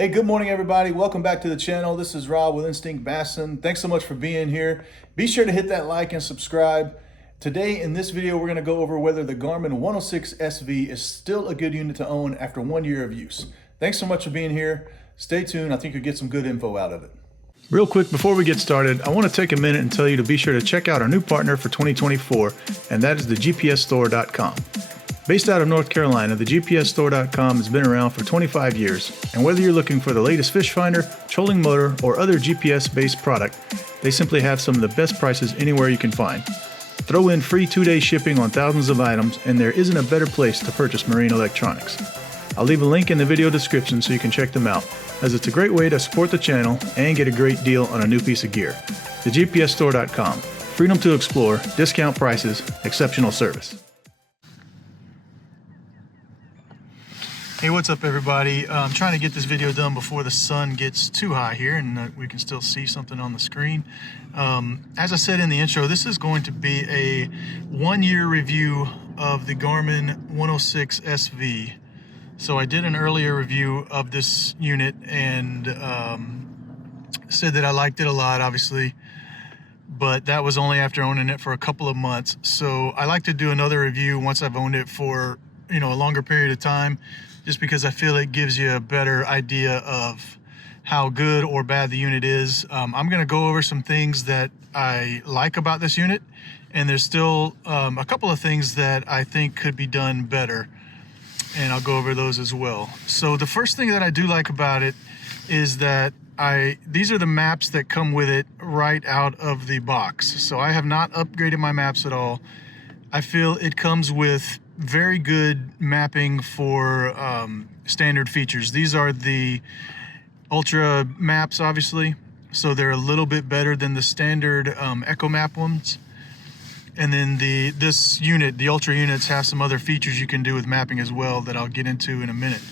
Hey, good morning, everybody. Welcome back to the channel. This is Rob with Instinct Bassin. Thanks so much for being here. Be sure to hit that like and subscribe. Today in this video, we're going to go over whether the Garmin 106 SV is still a good unit to own after 1 year of use. Thanks so much for being here. Stay tuned. I think you'll get some good info out of it. Real quick, before we get started, I want to take a minute and tell you to be sure to check out our new partner for 2024, and that is the GPSstore.com. Based out of North Carolina, the GPSstore.com has been around for 25 years, and whether you're looking for the latest fish finder, trolling motor, or other GPS-based product, they simply have some of the best prices anywhere you can find. Throw in free 2-day shipping on thousands of items, and there isn't a better place to purchase marine electronics. I'll leave a link in the video description so you can check them out, as it's a great way to support the channel and get a great deal on a new piece of gear. The GPSstore.com. Freedom to explore, discount prices, exceptional service. Hey, what's up, everybody? I'm trying to get this video done before the sun gets too high here and we can still see something on the screen. As I said in the intro, this is going to be a 1-year review of the Garmin 106 SV. So I did an earlier review of this unit and said that I liked it a lot, obviously, but that was only after owning it for a couple of months. So I like to do another review once I've owned it for, a longer period of time, just because I feel it gives you a better idea of how good or bad the unit is. I'm going to go over some things that I like about this unit, and there's still a couple of things that I think could be done better, and I'll go over those as well. So the first thing that I do like about it is that these are the maps that come with it right out of the box. So I have not upgraded my maps at all. I feel it comes with very good mapping for standard features. These are the Ultra maps, obviously, so they're a little bit better than the standard Echomap ones. And then this unit, the Ultra units, have some other features you can do with mapping as well that I'll get into in a minute.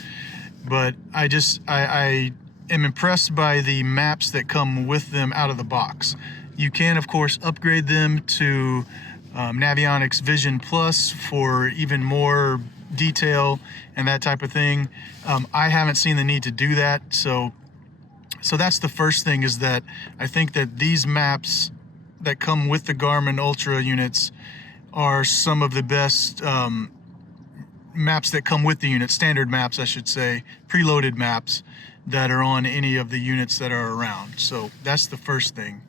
But I am impressed by the maps that come with them out of the box. You can, of course, upgrade them to Navionics Vision Plus for even more detail and that type of thing. I haven't seen the need to do that, so that's the first thing, is that I think that these maps that come with the Garmin Ultra units are some of the best maps that come with the unit, standard maps I should say, preloaded maps that are on any of the units that are around. So that's the first thing.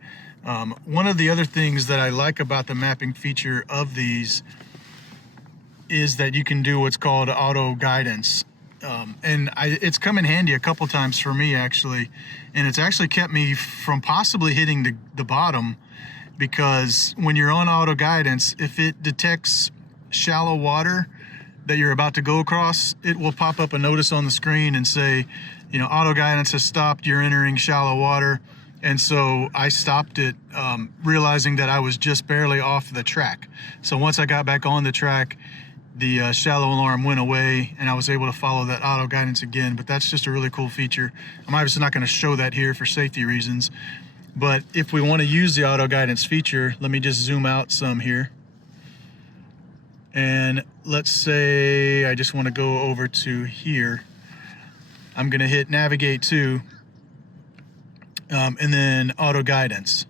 One of the other things that I like about the mapping feature of these is that you can do what's called auto guidance. It's come in handy a couple times for me, actually, and it's actually kept me from possibly hitting the bottom, because when you're on auto guidance, if it detects shallow water that you're about to go across, it will pop up a notice on the screen and say, auto guidance has stopped, you're entering shallow water. And so I stopped it, realizing that I was just barely off the track. So once I got back on the track, the shallow alarm went away and I was able to follow that auto guidance again. But that's just a really cool feature. I'm obviously not going to show that here for safety reasons, but if we want to use the auto guidance feature, let me just zoom out some here. And let's say I just want to go over to here. I'm going to hit navigate to, and then auto guidance,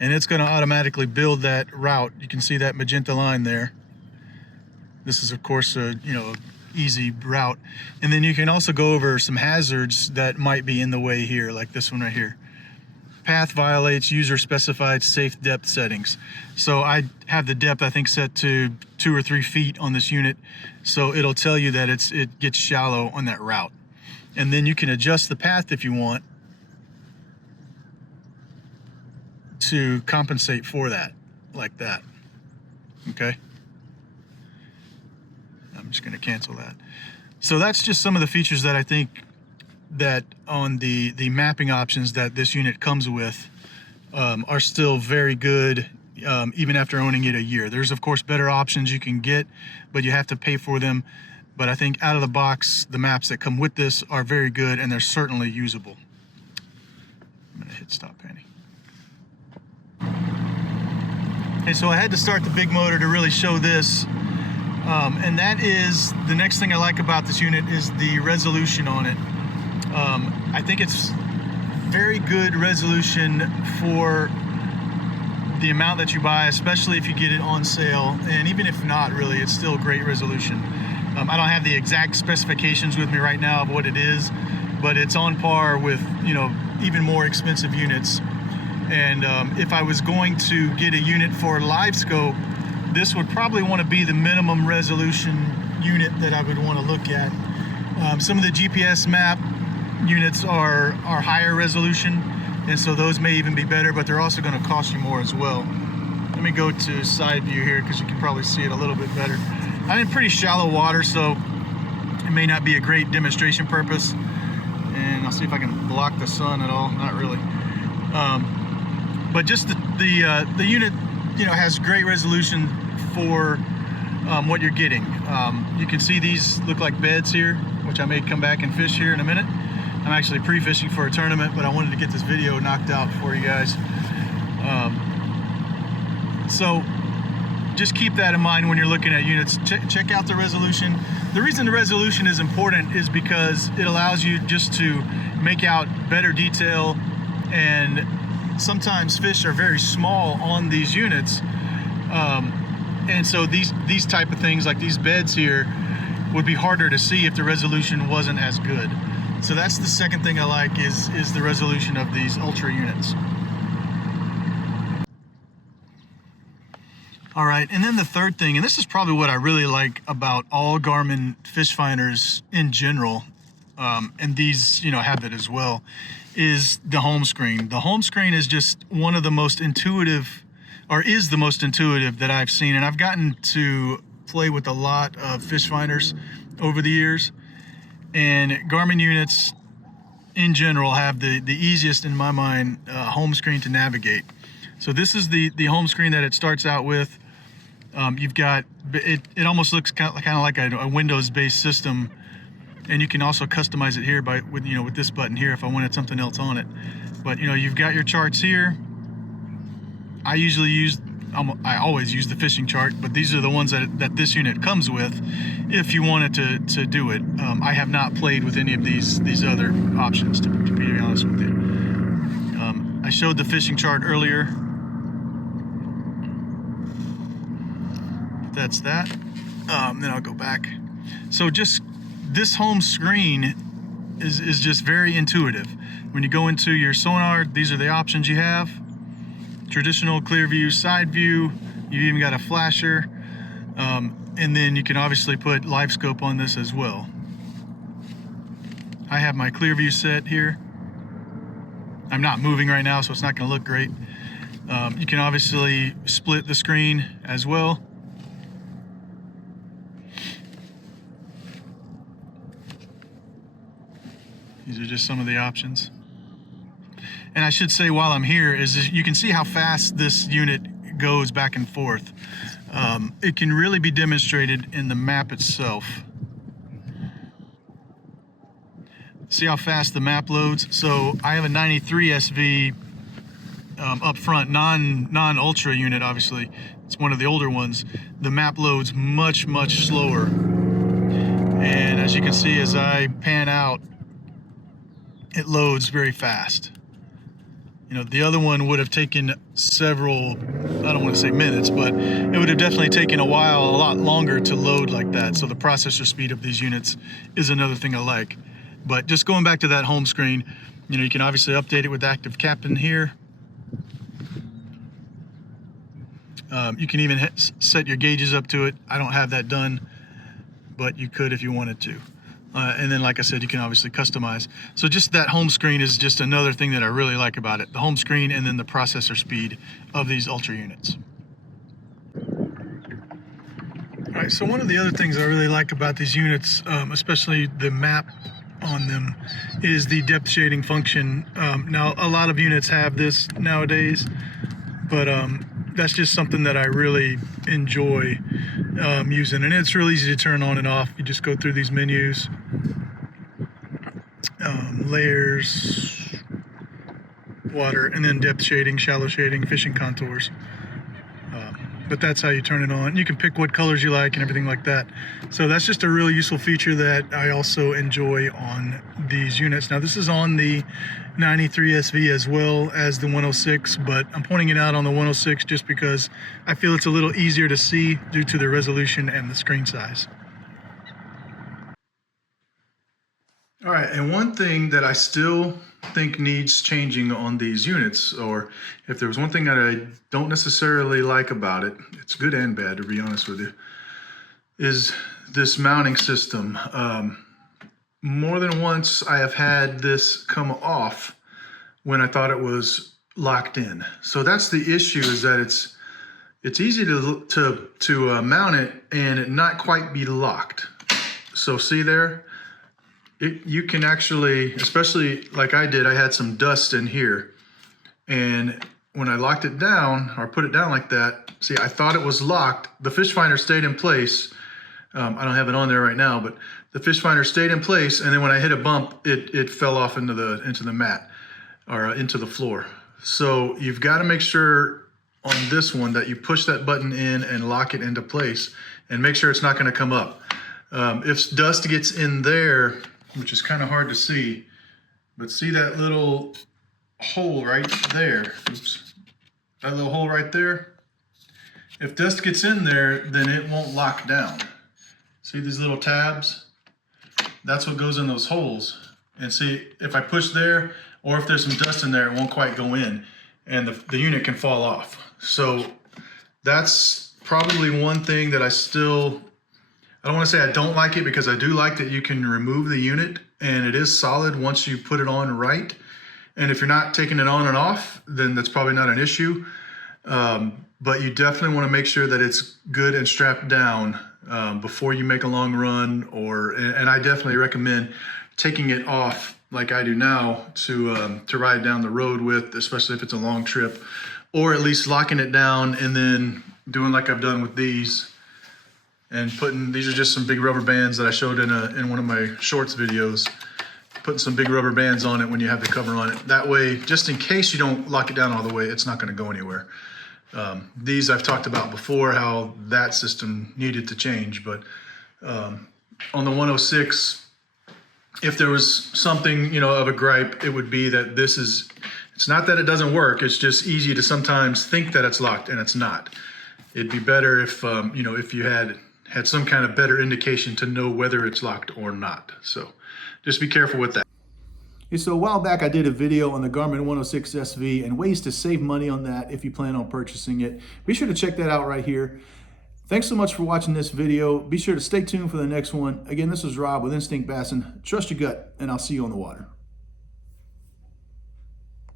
and it's going to automatically build that route. You can see that magenta line there. This is, of course, a easy route. And then you can also go over some hazards that might be in the way here, like this one right here. Path violates user specified safe depth settings. So I have the depth, I think, set to 2 or 3 feet on this unit, so it'll tell you that it gets shallow on that route. And then you can adjust the path if you want to compensate for that, like that. Okay, I'm just going to cancel that. So that's just some of the features that I think that on the mapping options that this unit comes with are still very good, even after owning it a year. There's, of course, better options you can get, but you have to pay for them. But I think out of the box, the maps that come with this are very good, and they're certainly usable. I'm going to hit stop panning. Okay, so I had to start the big motor to really show this, and that is the next thing I like about this unit is the resolution on it. I think it's very good resolution for the amount that you buy, especially if you get it on sale, and even if not, really, it's still great resolution. I don't have the exact specifications with me right now of what it is, but it's on par with, you know, even more expensive units. And if I was going to get a unit for Livescope, this would probably want to be the minimum resolution unit that I would want to look at. Some of the GPS map units are higher resolution, and so those may even be better, but they're also going to cost you more as well. Let me go to side view here because you can probably see it a little bit better. I'm in pretty shallow water, so it may not be a great demonstration purpose. And I'll see if I can block the sun at all. Not really. But just the unit, you know, has great resolution for what you're getting. You can see these look like beds here, which I may come back and fish here in a minute. I'm actually pre-fishing for a tournament, but I wanted to get this video knocked out for you guys. So just keep that in mind when you're looking at units. Check out the resolution. The reason the resolution is important is because it allows you just to make out better detail, and sometimes fish are very small on these units. And so these type of things, like these beds here, would be harder to see if the resolution wasn't as good. So that's the second thing I like, is the resolution of these ultra units. All right, and then the third thing, and this is probably what I really like about all Garmin fish finders in general, and these, you know, have it as well, is the home screen. The home screen is just one of the most intuitive, or is the most intuitive that I've seen, and I've gotten to play with a lot of fish finders over the years, and Garmin units in general have the easiest, in my mind, home screen to navigate. So this is the home screen that it starts out with. You've got it almost looks kind of like a Windows-based system, and you can also customize it here with this button here if I wanted something else on it. But you know, you've got your charts here. I always use the fishing chart, but these are the ones that this unit comes with if you wanted to do it. I have not played with any of these other options, to be honest with you. I showed the fishing chart earlier. That's that. Then I'll go back. So just this home screen is just very intuitive. When you go into your sonar, these are the options you have. Traditional, clear view, side view. You've even got a flasher. And then you can obviously put Livescope on this as well. I have my clear view set here. I'm not moving right now, so it's not going to look great. You can obviously split the screen as well. These are just some of the options. And I should say, while I'm here, is you can see how fast this unit goes back and forth. It can really be demonstrated in the map itself. See how fast the map loads? So I have a 93 SV up front, non-ultra unit, obviously. It's one of the older ones. The map loads much slower. And as you can see, as I pan out, it loads very fast. You know, the other one would have taken several, I don't want to say minutes, but it would have definitely taken a lot longer to load like that. So the processor speed of these units is another thing I like. But just going back to that home screen, you know, you can obviously update it with Active Captain here. You can even set your gauges up to it. I don't have that done, but you could if you wanted to. And then, like I said, you can obviously customize. So just that home screen is just another thing that I really like about it. The home screen and then the processor speed of these ultra units. All right, so one of the other things I really like about these units, especially the map on them, is the depth shading function. Now, a lot of units have this nowadays, but that's just something that I really enjoy using, and it's real easy to turn on and off. You just go through these menus, layers, water, and then depth shading, shallow shading, fishing contours. but that's how you turn it on. You can pick what colors you like and everything like that. So that's just a really useful feature that I also enjoy on these units. Now this is on the 93 SV as well as the 106, but I'm pointing it out on the 106 just because I feel it's a little easier to see due to the resolution and the screen size. All right, and one thing that I still think needs changing on these units, or if there was one thing that I don't necessarily like about it, it's good and bad to be honest with you, is this mounting system. More than once I have had this come off when I thought it was locked in. So that's the issue, is that it's easy to mount it and it not quite be locked. So see there? You can actually, especially like I did, I had some dust in here, and when I locked it down or put it down like that, see, I thought it was locked. The fish finder stayed in place. I don't have it on there right now, but the fish finder stayed in place, and then when I hit a bump, it fell off into the mat or into the floor. So you've got to make sure on this one that you push that button in and lock it into place, and make sure it's not going to come up. If dust gets in there, which is kind of hard to see, but see that little hole right there? Oops. That little hole right there? If dust gets in there, then it won't lock down. See these little tabs? That's what goes in those holes. And see, if I push there, or if there's some dust in there, it won't quite go in, and the unit can fall off. So that's probably one thing that I don't want to say I don't like it, because I do like that you can remove the unit and it is solid once you put it on right. And if you're not taking it on and off, then that's probably not an issue. But you definitely want to make sure that it's good and strapped down before you make a long run, and I definitely recommend taking it off like I do now to ride down the road with, especially if it's a long trip, or at least locking it down and then doing like I've done with these. And these are just some big rubber bands that I showed in one of my shorts videos, putting some big rubber bands on it when you have the cover on it. That way, just in case you don't lock it down all the way, it's not going to go anywhere. These I've talked about before, how that system needed to change, but on the 106, if there was something, of a gripe, it would be that it's not that it doesn't work, it's just easy to sometimes think that it's locked and it's not. It'd be better if, if you had some kind of better indication to know whether it's locked or not. So just be careful with that. So a while back I did a video on the Garmin 106 SV and ways to save money on that if you plan on purchasing it. Be sure to check that out right here. Thanks so much for watching this video. Be sure to stay tuned for the next one. Again, this is Rob with Instinct Bassin. Trust your gut, and I'll see you on the water.